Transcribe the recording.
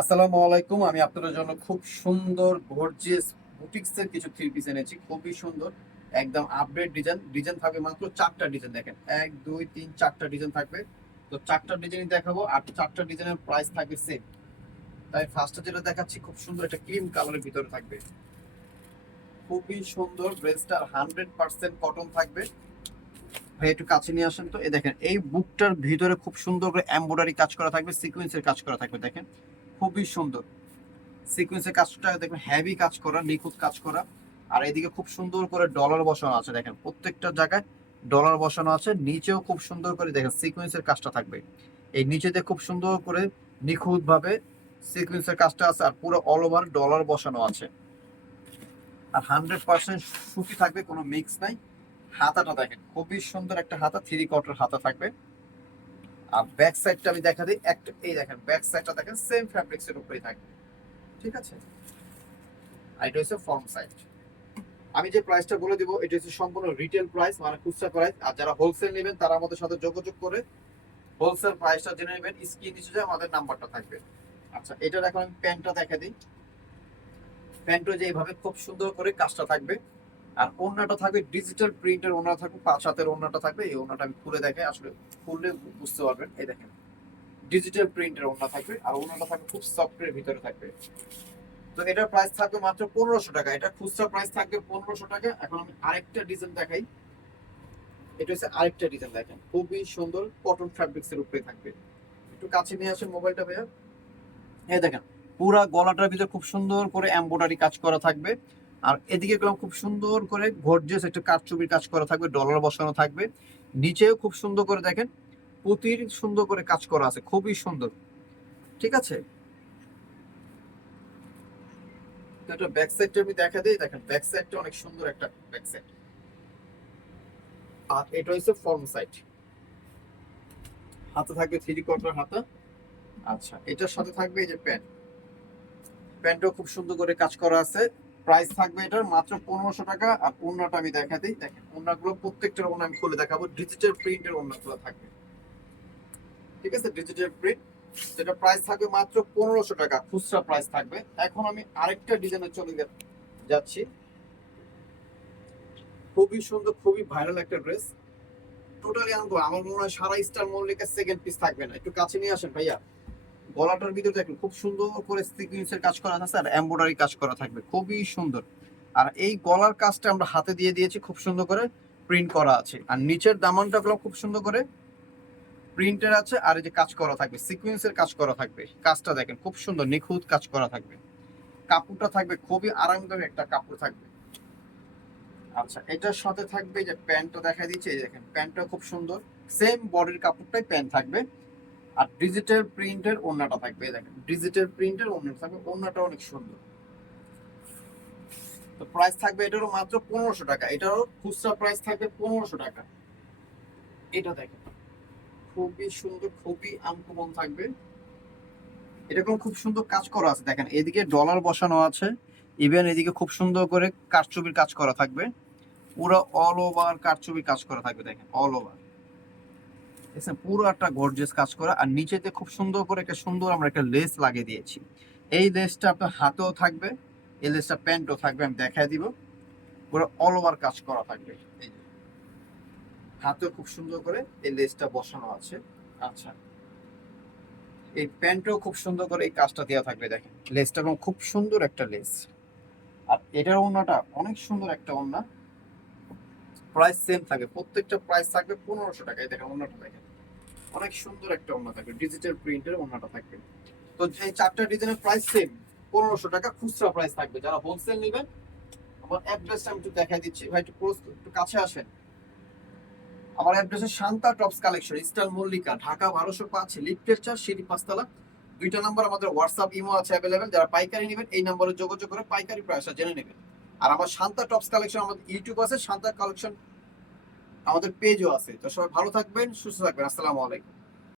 আসসালামু আলাইকুম। আমি আপনাদের জন্য খুব সুন্দর গর্জিয়াস বুটিক্সের কিছু থ্রি পিস এনেছি। খুবই সুন্দর, একদম আপডেট ডিজাইন। ডিজাইন থাকবে মাত্র 4টা ডিজাইন। দেখেন 1 2 3 4টা ডিজাইন থাকবে। তো 4টা ডিজাইনই দেখাবো আর 4টা ডিজাইনের প্রাইস থাকবে সেম। তাই ফার্স্টে যেটা দেখাচ্ছি খুব সুন্দর একটা ক্রিম কালারের ভিতরে থাকবে। খুবই সুন্দর ড্রেসটা 100% কটন থাকবে। ভাই একটু কাছে নিয়ে আসেন তো। এই দেখেন এই বুকটার ভিতরে খুব সুন্দর করে এমব্রয়ডারি কাজ করা থাকবে, সিকোয়েন্সের কাজ করা থাকবে। দেখেন খুবই সুন্দর সিকোয়েন্সের কাজটা দেখবেন, হেভি কাজ করা, নিখুঁত কাজ করা। আর এদিকে খুব সুন্দর করে ডলার বসানো আছে। দেখেন প্রত্যেকটা জায়গায় ডলার বসানো আছে। নিচেও খুব সুন্দর করে দেখেন সিকোয়েন্সের কাজটা থাকবে। এই নিচেতে খুব সুন্দর করে নিখুঁত ভাবে সিকোয়েন্সের কাজটা আছে, আর পুরো অল ওভার ডলার বসানো আছে। আর 100% সুতি থাকবে, কোনো মিক্স নাই। হাতাটা দেখেন খুবই সুন্দর একটা হাতা, 3/4 হাতা থাকবে। আর ব্যাক সাইডটা আমি দেখা দিই একটা। এই দেখেন ব্যাক সাইডটা দেখেন সেম ফ্যাব্রিক্সের উপরেই থাকবে। ঠিক আছে, আর এটা হচ্ছে ফ্রন্ট সাইড। আমি যে প্রাইসটা বলে দিব এটা হচ্ছে সম্পূর্ণ রিটেল প্রাইস, মানে খুচরা প্রাইস। আর যারা হোলসেল নেবেন তারা আমাদের সাথে যোগাযোগ করে হোলসেল প্রাইসটা জেনে নেবেন। স্ক্রিন নিচে যে আমাদের নাম্বারটা থাকবে। আচ্ছা, এটার এখন আমি প্যান্টটা দেখা দিই। প্যান্টও যে এইভাবে খুব সুন্দর করে কাজটা থাকবে। আর ওড়নাটা থাকবে ডিজিটাল প্রিন্টের ওড়না থাকবে, 5 হাতের ওড়নাটা থাকবে। এই ওড়নাটা আমি খুলে দেখাই, আসলে খুললে বুঝতে পারবেন। এই দেখেন ডিজিটাল প্রিন্টের ওড়না থাকবে, আর ওড়নাটা থাকবে খুব সফটের ভিতরে থাকবে। তো এটার প্রাইস থাকবে মাত্র 1500 টাকা। এটা খুচরা প্রাইস থাকবে 1500 টাকা। এখন আমি আরেকটা ডিজাইন দেখাই। এটা হচ্ছে আরেকটা ডিজাইন, দেখেন খুবই সুন্দর কটন ফ্যাব্রিক্স এর উপরে থাকবে। একটু কাছে নিয়ে আসেন মোবাইলটা ভাইয়া। এই দেখেন পুরা গলাটার ভিতরে খুব সুন্দর করে এমব্রয়ডারি কাজ করা থাকবে। আর এদিকে গুলো খুব সুন্দর করে গর্জিয়াস একটা কারচুপির কাজ করা থাকবে, ডলার বসানো থাকবে। নিচেও খুব সুন্দর করে দেখেন পুতির সুন্দর করে কাজ করা আছে, খুবই সুন্দর। ঠিক আছে, তো এটা ব্যাক সাইডটা আমি দেখা দিই। দেখেন ব্যাক সাইডটা অনেক সুন্দর একটা ব্যাক সাইড। আর এটা হচ্ছে ফ্রন্ট সাইড। হাতে থাকবে 3/4 হাতা। আচ্ছা, এটার সাথে থাকবে এই যে প্যান্ট। প্যান্টও খুব সুন্দর করে কাজ করা আছে। প্রাইস থাকবে এটার মাত্র 1500 টাকা। আর ওড়নাটা আমি দেখা দিই। দেখেন ওড়নাগুলো প্রত্যেকটার ওড়না আমি খুলে দেখাবো। ডিজিটাল প্রিন্টের ওড়নাগুলো থাকবে। ঠিক আছে, ডিজিটাল প্রিন্ট। যেটা প্রাইস থাকবে মাত্র 1500 টাকা, খুচরা প্রাইস থাকবে। এখন আমি আরেকটা ডিজাইনে চলে যাচ্ছি। খুবই সুন্দর, খুবই ভাইরাল একটা ড্রেস। টোটালি আনবো, আমার মনে হয় সারা স্টার মল্লিকের সেকেন্ড পিস থাকবে না। একটু কাছে নিয়ে আসেন ভাইয়া। গলাটার ভিতরে দেখেন খুব সুন্দর করে সিকোয়েন্সের কাজ করা আছে, আর এমব্রয়ডারি কাজ করা থাকবে, খুবই সুন্দর। আর এই গলার কাজটা আমরা হাতে দিয়ে দিয়েছি, খুব সুন্দর করে প্রিন্ট করা আছে। আর নিচের দামানটা গুলো খুব সুন্দর করে প্রিন্টের আছে, আর এই যে কাজ করা থাকবে, সিকোয়েন্সের কাজ করা থাকবে। কাজটা দেখেন খুব সুন্দর নিখুঁত কাজ করা থাকবে। কাপড়টা থাকবে খুবই আরামদায়ক একটা কাপড় থাকবে। আচ্ছা, এটার সাথে থাকবে যে প্যান্টটা দেখা দিচ্ছে। এই দেখেন প্যান্টটা খুব সুন্দর, সেম বডির কাপড়টাই প্যান্ট থাকবে। আর ডিজিটাল প্রিন্টের ওড়নাটা থাকবে। দেখেন ডিজিটাল প্রিন্টের ওড়নাটা থাকবে, ওড়নাটা অনেক সুন্দর। তো প্রাইস থাকবে এটারও মাত্র 1500 টাকা। এটারও খুচরা প্রাইস থাকবে 1500 টাকা। এটা দেখেন খুবই সুন্দর, খুবই আনকমন থাকবে। এরকম খুব সুন্দর কাজ করা আছে। দেখেন এদিকে ডলার বসানো আছে, ইভেন এদিকে খুব সুন্দর করে কারচুপির কাজ করা থাকবে। পুরো অল ওভার কারচুপির কাজ করা থাকবে। দেখেন অল ওভার পুরো একটা গর্জিয়াস কাজ করা। আর নিচেতে খুব সুন্দর করে একটা সুন্দর আমরা একটা লেস লাগিয়ে দিয়েছি। এই লেসটা আপনার হাতেও থাকবে, এই লেসটা প্যান্টও থাকবে। আমি দেখাই দিব। পুরো অল ওভার কাজ করা থাকবে। এই যে হাতেও খুব সুন্দর করে এই লেসটা বসানো আছে। আচ্ছা, এই প্যান্টও খুব সুন্দর করে এই কাজটা দেওয়া থাকবে। দেখেন লেসটা এবং খুব সুন্দর একটা লেস। আর এটার ওড়নাটা অনেক সুন্দর একটা ওড়না। প্রাইস সেম থাকবে, প্রত্যেকটা প্রাইস থাকবে 1500 টাকা। এই দেখেন ওড়নাটা দেখেন অনেক সুন্দর একটা ওড়না থাকবে, ডিজিটাল প্রিন্টের ওড়নাটা থাকবে। তো এই 4টা ডিজাইনের প্রাইস সেম 1500 টাকা, খুচরা প্রাইস থাকবে। যারা হোলসেল নেবেন, আমার অ্যাড্রেসটা আমি একটু দেখাই দিচ্ছি ভাই। একটু কাছে আসেন। আমার address Shanta tops collection, eastern Mallika, Dhaka 1205, লিফটের 4, সিঁড়ি 5 তলা। দুইটা নাম্বার আমাদের হোয়াটসঅ্যাপ ইমো আছে অ্যাভেলেবেল। যারা পাইকারি নেবেন এই নাম্বারে যোগাযোগ করে পাইকারি প্রাইসটা জেনে নেবেন। আর আমার শান্তা টপস কালেকশন আমাদের ইউটিউব আছে, শান্তা কালেকশন আমাদের পেজও আছে। তো সবাই ভালো থাকবেন, সুস্থ থাকবেন। আসসালামু আলাইকুম।